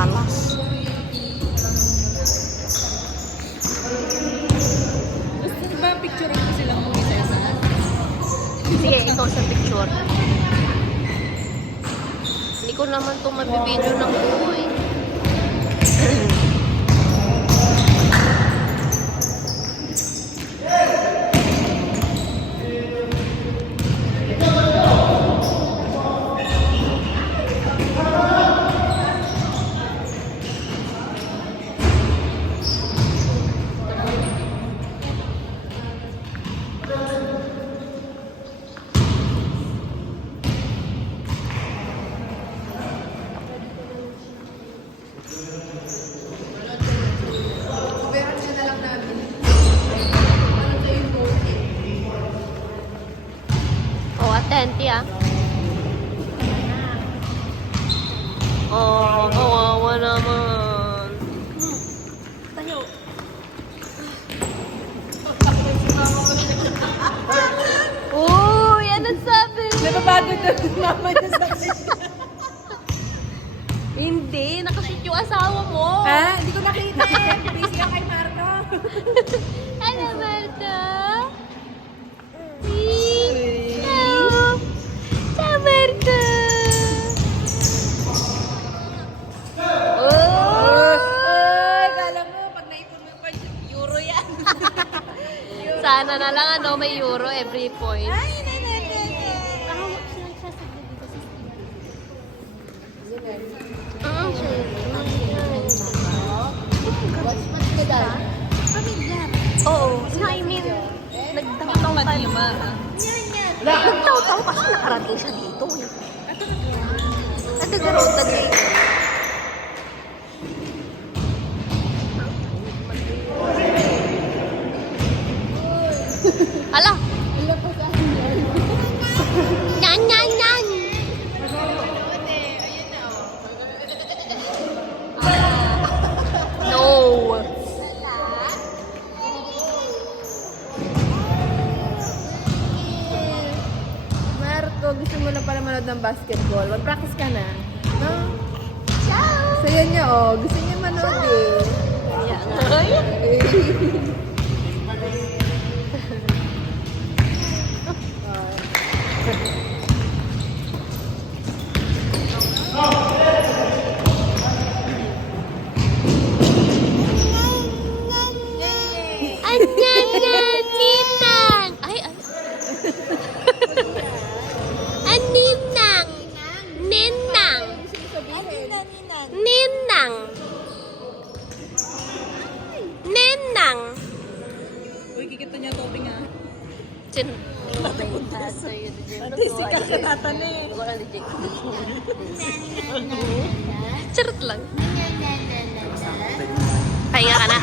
malas. Gusto ba picture ko silang mga isa-isa? Sige, ikaw sa picture. Hindi ko naman ito mabibideo ng buhay. Oh, atenti ah. Oh, kawawa naman. Tayo. Uy, ano sabi? Napapagod na mama niya sa akin. Hindi, nakashoot yung asawa mo. Ha? Hindi ko nakita eh. Busy ako kay Marco. Ano, Marta? Sa Marta. Ay, kala mo, pag naipon mo pa, euro yan. Sana na lang ano, may euro every point. Ay, Oo, I mean, nagtaw-taw tayo. Nagtaw-taw kasi nakarating siya dito eh. Nagkagaroon tayo. Ala! Yan, yan, yan! No! Marco, gusto mo na pala manood ng basketball. Mag-practice ka na. No? Saya niya, oh. Gusto niya manood eh. Anyan, ninang! Ay, ay. Aninang! Ninang! Ninang! Ninang! Uy, kikita niya topping ah. Sin... Sikat sa tatan eh. Charot lang.